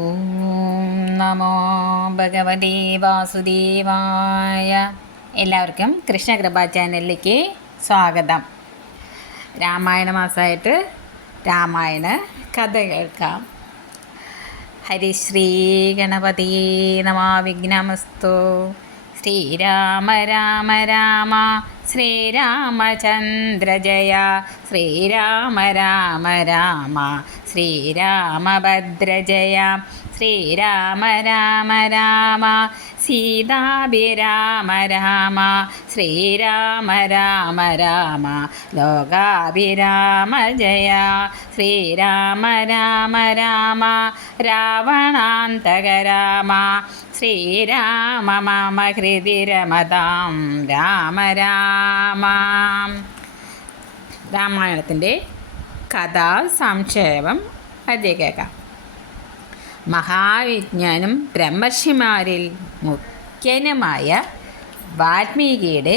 ഓം നമോ ഭഗവതേ വാസുദേവായ. എല്ലാവർക്കും കൃഷ്ണകൃപാ ചാനലിലേക്ക് സ്വാഗതം. രാമായണ മാസമായിട്ട് രാമായണ കഥ കേൾക്കാം. ഹരിശ്രീ ഗണപതി നമോ വിഘ്നമസ്തു. ശ്രീരാമ രാമ രാമ ശ്രീരാമചന്ദ്ര ജയ. ശ്രീരാമ രാമ രാമ ശ്രീരാമഭദ്ര ജയ. ശ്രീരാമ രാമ രാമ സീതാഭിരാമ രാമ. ശ്രീരാമ രാമ രാമ ലോകാഭിരാമ ജയ. ശ്രീരാമ രാമ രാമ രാവണാന്തക രാമ. ശ്രീരാമ മമ ഹൃദി രമതാം രാമ രാമ. രാമായണത്തിൻ്റെ കഥാസംക്ഷേപം ആദ്യം കേൾക്കാം. മഹാവിജ്ഞാനും ബ്രഹ്മർഷിമാരിൽ മുഖ്യനുമായ വാൽമീകിയുടെ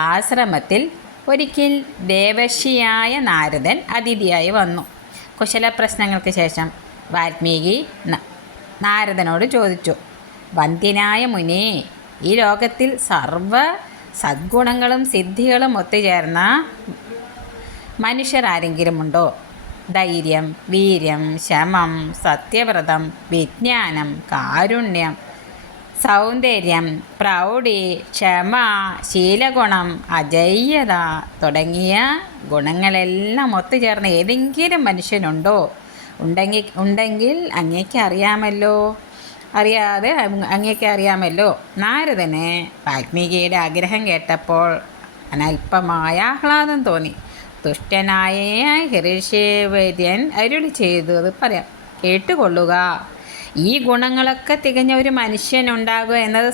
ആശ്രമത്തിൽ ഒരിക്കൽ ദേവർഷിയായ നാരദൻ അതിഥിയായി വന്നു. കുശലപ്രശ്നങ്ങൾക്ക് ശേഷം വാൽമീകി നാരദനോട് ചോദിച്ചു, വന്ദ്യനായ മുനി, ഈ ലോകത്തിൽ സർവ സദ്ഗുണങ്ങളും സിദ്ധികളും ഒത്തുചേർന്ന മനുഷ്യരാരെങ്കിലും ഉണ്ടോ? ധൈര്യം, വീര്യം, ശമം, സത്യവ്രതം, വിജ്ഞാനം, കാരുണ്യം, സൗന്ദര്യം, പ്രൗഢി, ക്ഷമ, ശീലഗുണം, അജയ്യത തുടങ്ങിയ ഗുണങ്ങളെല്ലാം ഒത്തുചേർന്ന ഏതെങ്കിലും മനുഷ്യനുണ്ടോ? ഉണ്ടെങ്കിൽ അങ്ങേക്ക് അറിയാമല്ലോ. നാരദന് വാൽമീകിയുടെ ആഗ്രഹം കേട്ടപ്പോൾ അനൽപമായ ആഹ്ലാദം തോന്നി. തുഷ്ടനായ ഋഷീവര്യൻ അരുളി ചെയ്തത് പറയാം, കേട്ടുകൊള്ളുക. ഈ ഗുണങ്ങളൊക്കെ തികഞ്ഞ ഒരു മനുഷ്യനുണ്ടാകുക എന്നത്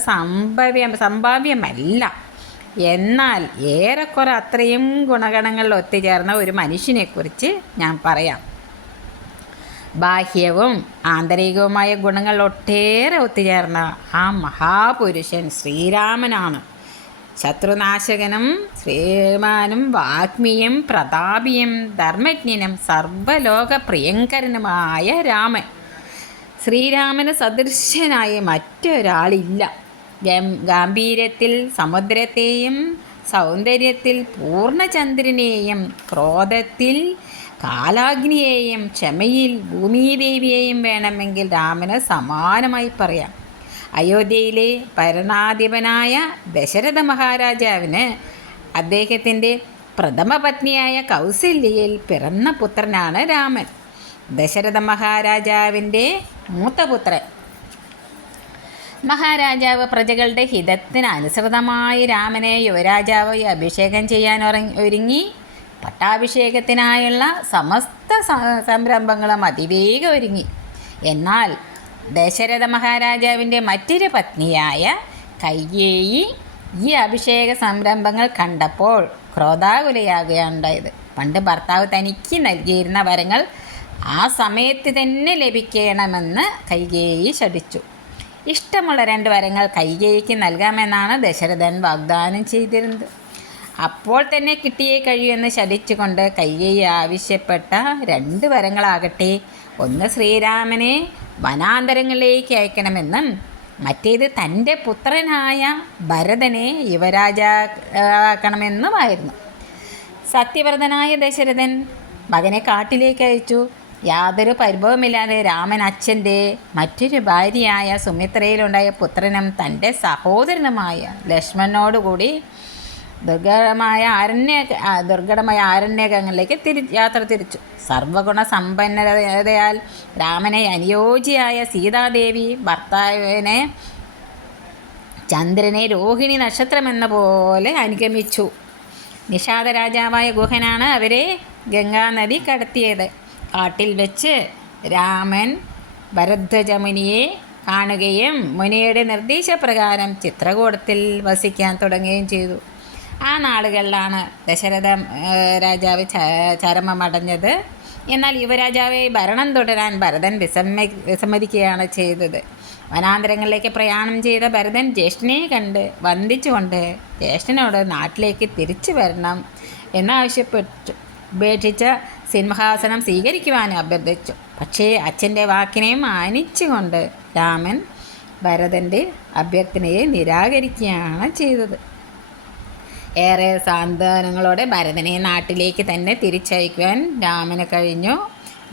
സംഭാവ്യമല്ല. എന്നാൽ ഏറെക്കുറെ അത്രയും ഗുണഗണങ്ങളിൽ ഒത്തുചേർന്ന ഒരു മനുഷ്യനെക്കുറിച്ച് ഞാൻ പറയാം. ബാഹ്യവും ആന്തരികവുമായ ഗുണങ്ങൾ ഒട്ടേറെ ഒത്തുചേർന്ന ആ മഹാപുരുഷൻ ശ്രീരാമനാണ്. ശത്രുനാശകനും ശ്രീമാനും വാഗ്മിയും പ്രതാപിയും ധർമ്മജ്ഞനും സർവലോക പ്രിയങ്കരനുമായ രാമൻ. ശ്രീരാമന് സദൃശ്യനായ മറ്റൊരാളില്ല. ഗാംഭീര്യത്തിൽ സമുദ്രത്തെയും സൗന്ദര്യത്തിൽ പൂർണ്ണചന്ദ്രനെയും ക്രോധത്തിൽ കാലാഗ്നിയെയും ക്ഷമയിൽ ഭൂമിദേവിയെയും വേണമെങ്കിൽ രാമന് സമാനമായി പറയാം. അയോധ്യയിലെ ഭരണാധിപനായ ദശരഥ മഹാരാജാവിന് അദ്ദേഹത്തിൻ്റെ പ്രഥമ പത്നിയായ കൗസല്യയിൽ പിറന്ന പുത്രനാണ് രാമൻ. ദശരഥ മഹാരാജാവിൻ്റെ മൂത്തപുത്രൻ. മഹാരാജാവ് പ്രജകളുടെ ഹിതത്തിനനുസൃതമായി രാമനെ യുവരാജാവായി അഭിഷേകം ചെയ്യാൻ ഒരുങ്ങി. പട്ടാഭിഷേകത്തിനായുള്ള സമസ്ത സംരംഭങ്ങളും അതിവേഗം ഒരുങ്ങി. എന്നാൽ ദശരഥ മഹാരാജാവിൻ്റെ മറ്റൊരു പത്നിയായ കൈകേയി ഈ അഭിഷേക സംരംഭങ്ങൾ കണ്ടപ്പോൾ ക്രോധാകുലയാകുകയുണ്ടായത്. പണ്ട് ഭർത്താവ് തനിക്ക് നൽകിയിരുന്ന വരങ്ങൾ ആ സമയത്ത് തന്നെ ലഭിക്കണമെന്ന് കൈകേയി ശഠിച്ചു. ഇഷ്ടമുള്ള 2 വരങ്ങൾ കൈകേയിക്ക് നൽകാമെന്നാണ് ദശരഥൻ വാഗ്ദാനം ചെയ്തിരുന്നത്. അപ്പോൾ തന്നെ കിട്ടിയേ കഴിയുമെന്ന് ശഠിച്ചുകൊണ്ട് കൈകേയി ആവശ്യപ്പെട്ട 2 വരങ്ങളാകട്ടെ, ഒന്ന് ശ്രീരാമനെ വനാന്തരങ്ങളിലേക്ക് അയക്കണമെന്നും മറ്റേത് തൻ്റെ പുത്രനായ ഭരതനെ യുവരാജാക്കണമെന്നുമായിരുന്നു. സത്യവ്രതനായ ദശരഥൻ മകനെ കാട്ടിലേക്ക് അയച്ചു. യാതൊരു പരിഭവമില്ലാതെ രാമൻ അച്ഛൻ്റെ മറ്റൊരു ഭാര്യയായ സുമിത്രയിലുണ്ടായ പുത്രനും തൻ്റെ സഹോദരനുമായ ലക്ഷ്മണനോടുകൂടി ദുർഘടമായ ആരണ്യകങ്ങളിലേക്ക് യാത്ര തിരിച്ചു. സർവഗുണ സമ്പന്നതയാൽ രാമനെ അനുയോജ്യയായ സീതാദേവി ഭർത്താവിനെ ചന്ദ്രനെ രോഹിണി നക്ഷത്രമെന്ന പോലെ അനുഗമിച്ചു. നിഷാദ രാജാവായ ഗുഹനാണ് അവരെ ഗംഗാനദി കടത്തിയത്. കാട്ടിൽ വെച്ച് രാമൻ ഭരദ്വാജ മുനിയെ കാണുകയും മുനിയുടെ നിർദ്ദേശപ്രകാരം ചിത്രകൂടത്തിൽ വസിക്കാൻ തുടങ്ങുകയും ചെയ്തു. ആ നാളുകളിലാണ് ദശരഥ രാജാവ് ചരമമടഞ്ഞത്. എന്നാൽ യുവരാജാവെ ഭരണം തുടരാൻ ഭരതൻ വിസമ്മതിക്കുകയാണ് ചെയ്തത്. വനാന്തരങ്ങളിലേക്ക് പ്രയാണം ചെയ്ത ഭരതൻ ജ്യേഷ്ഠനെ കണ്ട് വന്ദിച്ചുകൊണ്ട് ജ്യേഷ്ഠനോട് നാട്ടിലേക്ക് തിരിച്ചു വരണം എന്നാവശ്യപ്പെട്ടു. ഉപേക്ഷിച്ച സിംഹാസനം സ്വീകരിക്കുവാനും അഭ്യർത്ഥിച്ചു. പക്ഷേ അച്ഛൻ്റെ വാക്കിനെ മാനിച്ചുകൊണ്ട് രാമൻ ഭരതൻ്റെ അഭ്യർത്ഥനയെ നിരാകരിക്കുകയാണ് ചെയ്തത്. ഏറെ സാന്ത്വനങ്ങളോടെ ഭരതനെ നാട്ടിലേക്ക് തന്നെ തിരിച്ചയക്കുവാൻ രാമന് കഴിഞ്ഞു.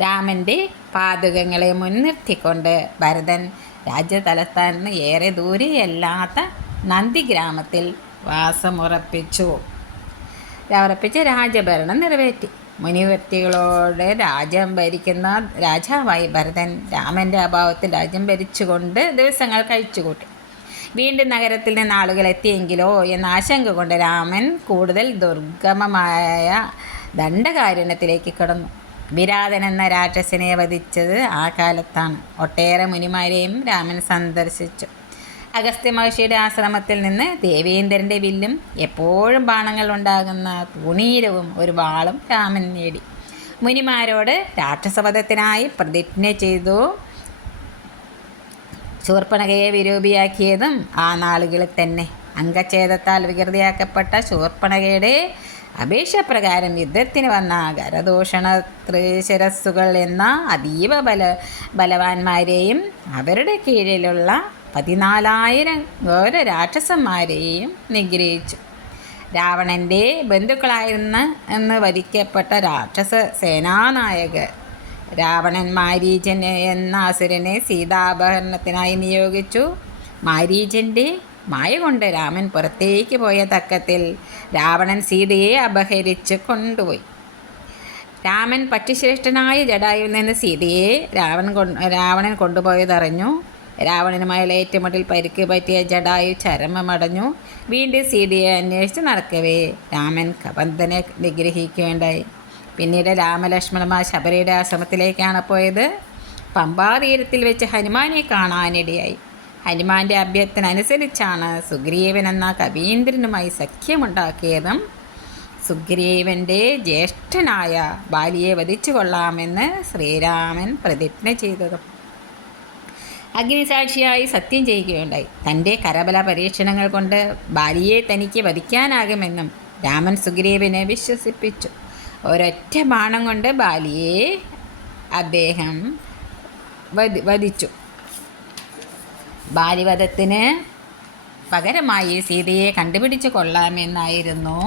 രാമൻ്റെ പാതുകങ്ങളെ മുൻനിർത്തിക്കൊണ്ട് ഭരതൻ രാജ്യതലസ്ഥാനത്ത് ഏറെ ദൂരെയല്ലാത്ത നന്ദിഗ്രാമത്തിൽ വാസമുറപ്പിച്ച് രാജഭരണം നിറവേറ്റി. മുനിവൃത്തികളോട് രാജ്യം ഭരിക്കുന്ന രാജാവായി ഭരതൻ രാമൻ്റെ അഭാവത്തിൽ രാജ്യം ഭരിച്ചുകൊണ്ട് ദിവസങ്ങൾ കഴിച്ചുകൂട്ടി. വീണ്ടും നഗരത്തിൽ നിന്ന് ആളുകൾ എത്തിയെങ്കിലോ എന്ന ആശങ്ക കൊണ്ട് രാമൻ കൂടുതൽ ദുർഗമമായ ദണ്ഡകാരണ്യത്തിലേക്ക് കടന്നു. വിരാതൻ എന്ന രാക്ഷസനെ വധിച്ചത് ആ കാലത്താണ്. ഒട്ടേറെ മുനിമാരെയും രാമൻ സന്ദർശിച്ചു. അഗസ്ത്യ മഹർഷിയുടെ ആശ്രമത്തിൽ നിന്ന് ദേവേന്ദ്രൻ്റെ വില്ലും എപ്പോഴും ബാണങ്ങൾ ഉണ്ടാകുന്ന തുണീരവും ഒരു വാളും രാമൻ നേടി. മുനിമാരോട് രാക്ഷസവധത്തിനായി പ്രതിജ്ഞ ചെയ്തു. ശൂർപ്പണഖയെ വിരൂപിയാക്കിയതും ആ നാളുകളിൽ തന്നെ. അംഗച്ഛേദത്താൽ വികൃതിയാക്കപ്പെട്ട ശൂർപ്പണഖയുടെ അപേക്ഷപ്രകാരം യുദ്ധത്തിന് വന്ന ഖരദൂഷണ ത്രിശിരസ്സുകൾ എന്ന അതീവ ബലവാന്മാരെയും അവരുടെ കീഴിലുള്ള 14,000 ഘോര രാക്ഷസന്മാരെയും നിഗ്രഹിച്ചു. രാവണൻ്റെ ബന്ധുക്കളായിരുന്നു വധിക്കപ്പെട്ട രാക്ഷസ സേനാനായകർ. രാവണൻ മാരീചൻ എന്ന അസുരനെ സീതാപഹരണത്തിനായി നിയോഗിച്ചു. മാരീചൻ്റെ മായ കൊണ്ട് രാമൻ പുറത്തേക്ക് പോയ തക്കത്തിൽ രാവണൻ സീതയെ അപഹരിച്ച് കൊണ്ടുപോയി. രാമൻ പക്ഷിശ്രേഷ്ഠനായ ജടായുവിൽ നിന്ന് സീതയെ രാവണൻ കൊണ്ടുപോയതറിഞ്ഞു. രാവണനുമായുള്ള ഏറ്റുമുട്ടൽ പരിക്ക് പറ്റിയ ജടായു ചരമമടഞ്ഞു. വീണ്ടും സീതയെ അന്വേഷിച്ച് നടക്കവേ രാമൻ കബന്ധനെ നിഗ്രഹിക്കുകയുണ്ടായി. പിന്നീട് രാമലക്ഷ്മണന്മാർ ശബരിയുടെ ആശ്രമത്തിലേക്കാണ് പോയത്. പമ്പാതീരത്തിൽ വെച്ച് ഹനുമാനെ കാണാനിടയായി. ഹനുമാൻ്റെ അഭ്യർത്ഥന അനുസരിച്ചാണ് സുഗ്രീവൻ എന്ന കവീന്ദ്രനുമായി സഖ്യമുണ്ടാക്കിയതും സുഗ്രീവൻ്റെ ജ്യേഷ്ഠനായ ബാലിയെ വധിച്ചു കൊള്ളാമെന്ന് ശ്രീരാമൻ പ്രതിജ്ഞ ചെയ്തതും. അഗ്നിസാക്ഷിയായി സത്യം ചെയ്യുകയുണ്ടായി. തൻ്റെ കരബല പരീക്ഷണങ്ങൾ കൊണ്ട് ബാലിയെ തനിക്ക് വധിക്കാനാകുമെന്നും രാമൻ സുഗ്രീവനെ വിശ്വസിപ്പിച്ചു. ഒരൊറ്റ ബാണം കൊണ്ട് ബാലിയെ അദ്ദേഹം വധിച്ചു. ബാലിവധത്തിന് പകരമായി സീതയെ കണ്ടുപിടിച്ചു കൊള്ളാമെന്നായിരുന്നു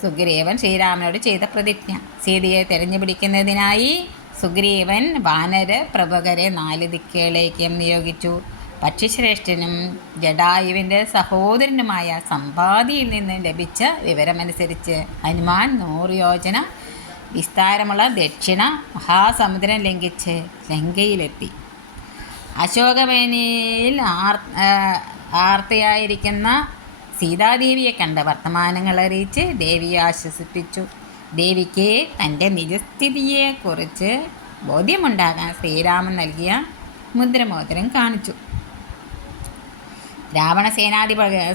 സുഗ്രീവൻ ശ്രീരാമനോട് ചെയ്ത പ്രതിജ്ഞ. സീതയെ തിരഞ്ഞുപിടിക്കുന്നതിനായി സുഗ്രീവൻ വാനര പ്രഭുകരെ 4 ദിക്കുകളിലേക്കും നിയോഗിച്ചു. പക്ഷിശ്രേഷ്ഠനും ജടായുവിൻ്റെ സഹോദരനുമായ സമ്പാദിയിൽ നിന്ന് ലഭിച്ച വിവരമനുസരിച്ച് ഹനുമാൻ 100 യോജന വിസ്താരമുള്ള ദക്ഷിണ മഹാസമുദ്രം ലംഘിച്ച് ലങ്കയിലെത്തി. അശോകവനിയിൽ ആർത്തയായിരിക്കുന്ന സീതാദേവിയെ കണ്ട് വർത്തമാനങ്ങൾ അറിയിച്ച് ദേവിയെ ആശ്വസിപ്പിച്ചു. ദേവിക്ക് തൻ്റെ നിജസ്ഥിതിയെക്കുറിച്ച് ബോധ്യമുണ്ടാകാൻ ശ്രീരാമൻ നൽകിയ മുദ്രമോതിരം കാണിച്ചു. രാവണ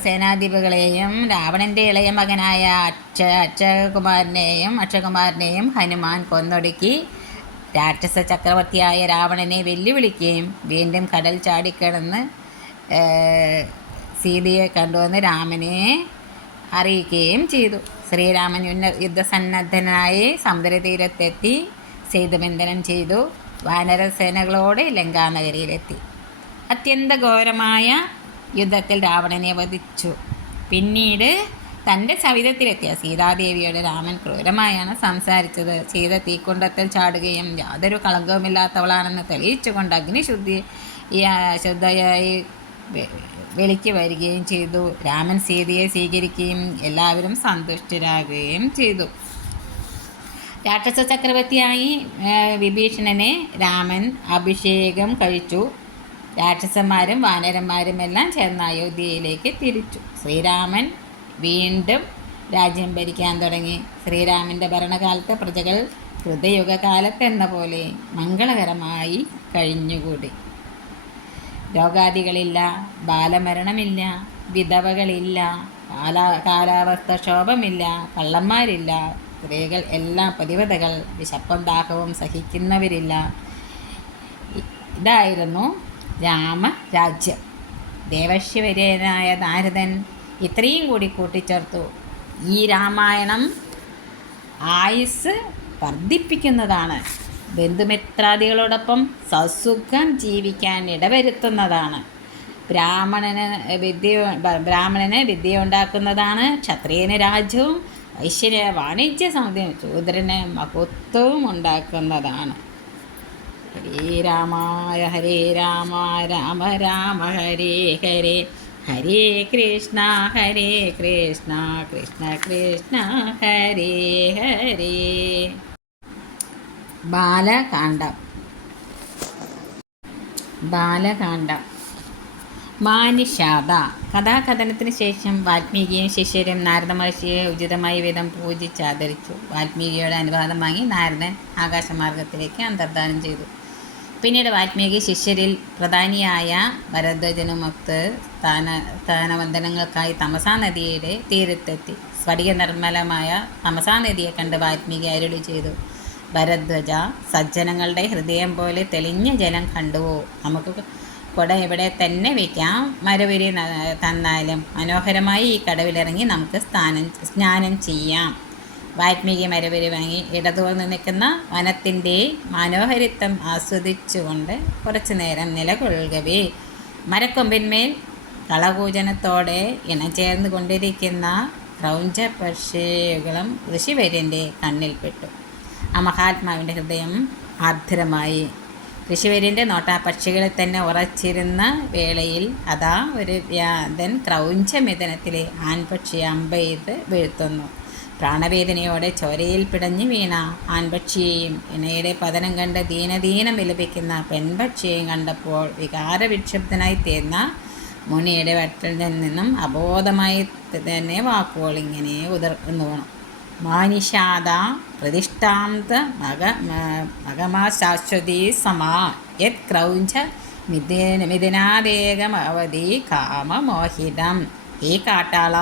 സേനാധിപകളെയും രാവണൻ്റെ ഇളയ മകനായ അക്ഷകുമാരനെയും ഹനുമാൻ കൊന്നൊടുക്കി. രാക്ഷസ ചക്രവർത്തിയായ രാവണനെ വെല്ലുവിളിക്കുകയും വീണ്ടും കടൽ ചാടിക്കിടന്ന് സീതയെ കണ്ടുവന്ന് രാമനെ അറിയിക്കുകയും ചെയ്തു. ശ്രീരാമൻ യുദ്ധസന്നദ്ധനായി സമുദ്രതീരത്തെത്തി സേതുബന്ധനം ചെയ്തു. വാനരസേനകളോടെ ലങ്കാനഗരിയിലെത്തി. അത്യന്ത ഘോരമായ യുദ്ധത്തിൽ രാവണനെ വധിച്ചു. പിന്നീട് തൻ്റെ സവിധത്തിലെത്തിയ സീതാദേവിയോട് രാമൻ ക്രൂരമായാണ് സംസാരിച്ചത്. സീത തീക്കുണ്ടത്തിൽ ചാടുകയും യാതൊരു കളങ്കവുമില്ലാത്തവളാണെന്ന് തെളിയിച്ചുകൊണ്ട് ശുദ്ധയായി വെളിക്ക് വരികയും ചെയ്തു. രാമൻ സീതയെ സ്വീകരിക്കുകയും എല്ലാവരും സന്തുഷ്ടരാകുകയും ചെയ്തു. രാക്ഷസ ചക്രവർത്തിയായി വിഭീഷണനെ രാമൻ അഭിഷേകം കഴിച്ചു. രാക്ഷസന്മാരും വാനരന്മാരും എല്ലാം ചേർന്ന് അയോധ്യയിലേക്ക് തിരിച്ചു. ശ്രീരാമൻ വീണ്ടും രാജ്യം ഭരിക്കാൻ തുടങ്ങി. ശ്രീരാമൻ്റെ ഭരണകാലത്ത് പ്രജകൾ കൃതയുഗകാലത്തെന്ന പോലെ മംഗളകരമായി കഴിഞ്ഞുകൂടി. രോഗാദികളില്ല, ബാലമരണമില്ല, വിധവകളില്ല, കാലാവസ്ഥ ക്ഷോഭമില്ല, കള്ളന്മാരില്ല, സ്ത്രീകൾ എല്ലാം പതിവ്രതകൾ, വിശപ്പും ദാഹവും സഹിക്കുന്നവരില്ല. ഇതായിരുന്നു രാമരാജ്യം. ദേവശ്യവര്യനായ നാരദൻ ഇത്രയും കൂടി കൂട്ടിച്ചേർത്തു. ഈ രാമായണം ആയുസ് വർദ്ധിപ്പിക്കുന്നതാണ്. ബന്ധുമിത്രാദികളോടൊപ്പം സസുഖം ജീവിക്കാൻ ഇടവരുത്തുന്നതാണ്. ബ്രാഹ്മണന് വിദ്യ ഉണ്ടാക്കുന്നതാണ്. ക്ഷത്രിയന് രാജ്യവും ഐശ്വര്യ വാണിജ്യ സമൃദ്ധിയും ശൂദ്രന് മഹത്വവും ഉണ്ടാക്കുന്നതാണ്. ഹരേ രാമായ ഹരേ രാമ രാമ രാമ ഹരേ ഹരേ ഹരേ കൃഷ്ണ കൃഷ്ണ കൃഷ്ണ ഹരേ ഹരേ. ബാലകാണ്ഡം. മാനിഷാദ. കഥാകഥനത്തിന് ശേഷം വാൽമീകിയും ശിഷ്യരും നാരദ മഹർഷിയെ ഉചിതമായ വിധം പൂജിച്ചാദരിച്ചു. വാൽമീകിയുടെ അനുവാദം വാങ്ങി നാരദൻ ആകാശമാർഗത്തിലേക്ക് അന്തർധാനം ചെയ്തു. പിന്നീട് വാൽമീകി ശിഷ്യരിൽ പ്രധാനിയായ ഭരദ്വാജനുമൊത്ത് സ്ഥാനവന്ദനങ്ങൾക്കായി തമസാ നദിയുടെ തീരത്തെത്തി. സ്ഫടിക നിർമ്മലമായ തമസാ നദിയെ കണ്ട് വാൽമീകി അരുളി ചെയ്തു: ഭരദ്വാജ, സജ്ജനങ്ങളുടെ ഹൃദയം പോലെ തെളിഞ്ഞ ജലം കണ്ടുവോ? നമുക്ക് കുട ഇവിടെ തന്നെ വയ്ക്കാം. മരവിരി തന്നാലും മനോഹരമായി ഈ കടവിലിറങ്ങി നമുക്ക് സ്നാനം ചെയ്യാം. വാൽമീകി മരവിരി വാങ്ങി ഇടതൂർന്ന് നിൽക്കുന്ന വനത്തിൻ്റെ മനോഹരിത്വം ആസ്വദിച്ചുകൊണ്ട് കുറച്ചു നേരം നിലകൊള്ളുകവേ മരക്കൊമ്പിന്മേൽ കളകൂജനത്തോടെ ഇണചേർന്ന് കൊണ്ടിരിക്കുന്ന ക്രൗഞ്ചപക്ഷികളും ഋഷിവര്യൻ്റെ കണ്ണിൽപ്പെട്ടു. ആ മഹാത്മാവിൻ്റെ ഹൃദയം ആർദ്രമായി. ഋഷിവര്യൻ്റെ നോട്ട പക്ഷികളെ തന്നെ ഉറച്ചിരുന്ന വേളയിൽ അതാ ഒരു വ്യാധൻ ക്രൗഞ്ചമിഥുനത്തിലെ ആൺപക്ഷി അമ്പെയ്ത് വീഴ്ത്തുന്നു. പ്രാണവേദനയോടെ ചോരയിൽ പിടഞ്ഞു വീണ ആൺപക്ഷിയെയും ഇണയുടെ പതനം കണ്ട് ദീനദീനം വിലപിക്കുന്ന പെൺപക്ഷിയെയും കണ്ടപ്പോൾ വികാരവിക്ഷുബ്ധനായി തീർന്ന മുനിയുടെ വട്ടിൽ നിന്നും അബോധമായി തന്നെ വാക്കുകൾ ഇങ്ങനെ ഉതിർന്നു വേണം: മാനിഷാദ പ്രതിഷ്ഠാന്ത മകമാശാശ്വതി സമാ യത് ക്രൗഞ്ച മിഥുനാദേകമവധി കാമമോഹിതം. ഈ കാട്ടാള,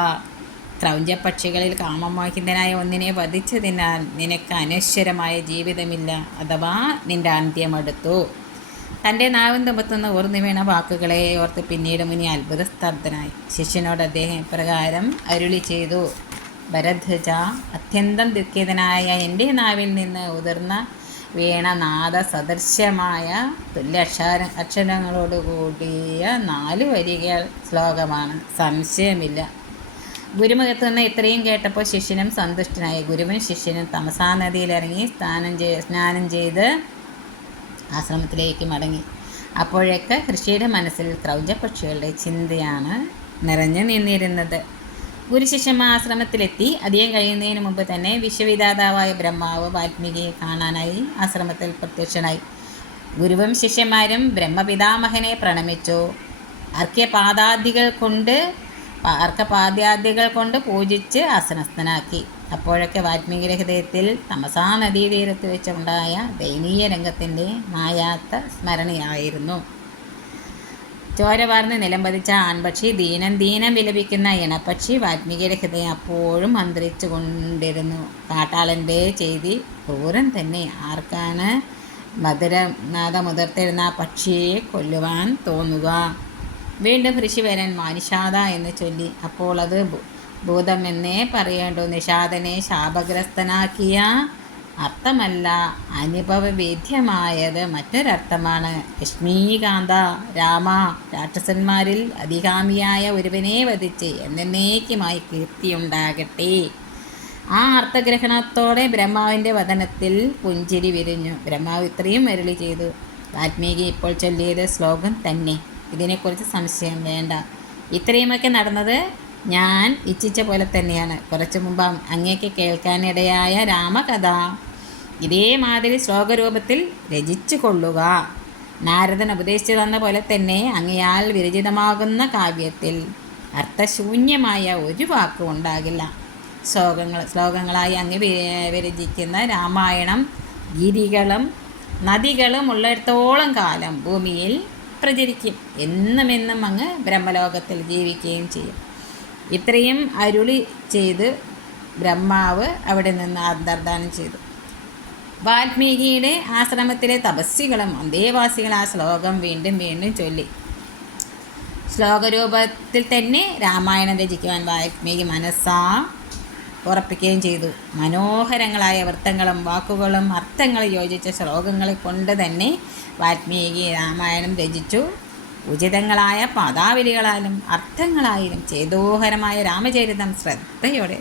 ക്രൗഞ്ചപക്ഷികളിൽ കാമമോഹിതനായ ഒന്നിനെ വധിച്ചതിനാൽ നിനക്ക് അനശ്വരമായ ജീവിതമില്ല, അഥവാ നിന്റെ അന്ത്യമെടുത്തു. തൻ്റെ നാവിൻ തുമ്പത്തുനിന്ന് ഓർന്നു വീണ വാക്കുകളെ ഓർത്ത് പിന്നീട് മുനി അത്ഭുതസ്തബ്ധനായി. ശിഷ്യനോട് അദ്ദേഹം ഇപ്രകാരം അരുളി ചെയ്തു: ഭരദ്വാജ, അത്യന്തം ദുഃഖിതനായ എൻ്റെ നാവിൽ നിന്ന് ഉതിർന്ന വീണ നാദസദൃശ്യമായ അക്ഷരങ്ങളോടുകൂടിയ 4 വരികൾ ശ്ലോകമാണ്, സംശയമില്ല. ഗുരുമുഖത്ത് നിന്ന് ഇത്രയും കേട്ടപ്പോൾ ശിഷ്യനും സന്തുഷ്ടനായി. ഗുരുവും ശിഷ്യനും തമസാ നദിയിലിറങ്ങി സ്നാനം ചെയ്ത് ആശ്രമത്തിലേക്ക് മടങ്ങി. അപ്പോഴേക്ക് ഋഷിയുടെ മനസ്സിൽ ക്രൗഞ്ചപക്ഷികളുടെ ചിന്തയാണ് നിറഞ്ഞു നിന്നിരുന്നത്. ഗുരുശിഷ്യന്മാർ ആശ്രമത്തിലെത്തി. അധികം കഴിയുന്നതിന് മുമ്പ് തന്നെ വിശ്വവിധാതാവായ ബ്രഹ്മാവ് വാൽമീകിയെ കാണാനായി ആശ്രമത്തിൽ പ്രത്യക്ഷനായി. ഗുരുവും ശിഷ്യന്മാരും ബ്രഹ്മപിതാമഹനെ പ്രണമിച്ചു. അർഘപാദ്യാദികൾ കൊണ്ട് പൂജിച്ച് ആസനസ്ഥനാക്കി. അപ്പോഴൊക്കെ വാൽമീകിയുടെ ഹൃദയത്തിൽ തമസാ നദീതീരത്ത് വെച്ചുണ്ടായ ദയനീയ രംഗത്തിൻ്റെ മായാത്ത സ്മരണയായിരുന്നു. ചോര വാർന്ന് നിലംപതിച്ച ആൺപക്ഷി, ദീനം വിലപിക്കുന്ന ഇണപ്പക്ഷി. വാൽമീകിയുടെ ഹൃദയം അപ്പോഴും മന്ത്രിച്ചു കൊണ്ടിരുന്നു: കാട്ടാളൻ്റെ ചെയ്തി ക്രൂരൻ തന്നെ. ആർക്കാണ് മുതിർത്തിരുന്ന പക്ഷിയെ കൊല്ലുവാൻ തോന്നുക? വീണ്ടും ഋഷിവരൻ മാനിഷാദ എന്ന് ചൊല്ലി. അപ്പോൾ അത് ഭൂതമെന്നേ പറയേണ്ടു. നിഷാദനെ ശാപഗ്രസ്തനാക്കിയ അർത്ഥമല്ല, അനുഭവവേദ്യമായത് മറ്റൊരർത്ഥമാണ്. ലക്ഷ്മീകാന്ത, രാമ, രാക്ഷസന്മാരിൽ അധികാമിയായ ഒരുവനെ വധിച്ച് എന്നേക്കുമായി കീർത്തിയുണ്ടാകട്ടെ. ആ അർത്ഥഗ്രഹണത്തോടെ ബ്രഹ്മാവിൻ്റെ വദനത്തിൽ പുഞ്ചിരി വിരിഞ്ഞു. ബ്രഹ്മാവ് ഇത്രയും അരുളി ചെയ്തു: വാൽമീകി ഇപ്പോൾ ചൊല്ലിയത് ശ്ലോകം തന്നെ, ഇതിനെക്കുറിച്ച് സംശയം വേണ്ട. ഇത്രയുമൊക്കെ നടന്നത് ഞാൻ ഇച്ഛിച്ച പോലെ തന്നെയാണ്. കുറച്ചു മുമ്പ് അങ്ങേക്ക് കേൾക്കാനിടയായ രാമകഥ ഇതേമാതിരി ശ്ലോകരൂപത്തിൽ രചിച്ചു കൊള്ളുക. നാരദൻ ഉപദേശിച്ചു തന്ന പോലെ തന്നെ അങ്ങയാൽ വിരചിതമാകുന്ന കാവ്യത്തിൽ അർത്ഥശൂന്യമായ ഒരു വാക്കും ഉണ്ടാകില്ല. ശ്ലോകങ്ങളായി അങ്ങ് വിരചിക്കുന്ന രാമായണം ഗിരികളും നദികളും ഉള്ളിടത്തോളം കാലം ഭൂമിയിൽ പ്രചരിക്കും. എന്നുമെന്നും അങ്ങ് ബ്രഹ്മലോകത്തിൽ ജീവിക്കുകയും ചെയ്യും. ഇത്രയും അരുളി ചെയ്ത് ബ്രഹ്മാവ് അവിടെ നിന്ന് അന്തർധാനം ചെയ്തു. വാൽമീകിയുടെ ആശ്രമത്തിലെ തപസ്വികളും അന്തേവാസികൾ ആ ശ്ലോകം വീണ്ടും വീണ്ടും ചൊല്ലി. ശ്ലോകരൂപത്തിൽ തന്നെ രാമായണം രചിക്കുവാൻ വാൽമീകി മനസ്സാ ഉറപ്പിക്കുകയും ചെയ്തു. മനോഹരങ്ങളായ വൃത്തങ്ങളും വാക്കുകളും അർത്ഥങ്ങൾ യോജിച്ച ശ്ലോകങ്ങളെ കൊണ്ട് തന്നെ വാൽമീകി രാമായണം രചിച്ചു. ഉചിതങ്ങളായ പദാവലികളാലും അർത്ഥങ്ങളായാലും ചേതോഹരമായ രാമചരിതം ശ്രദ്ധയോടെ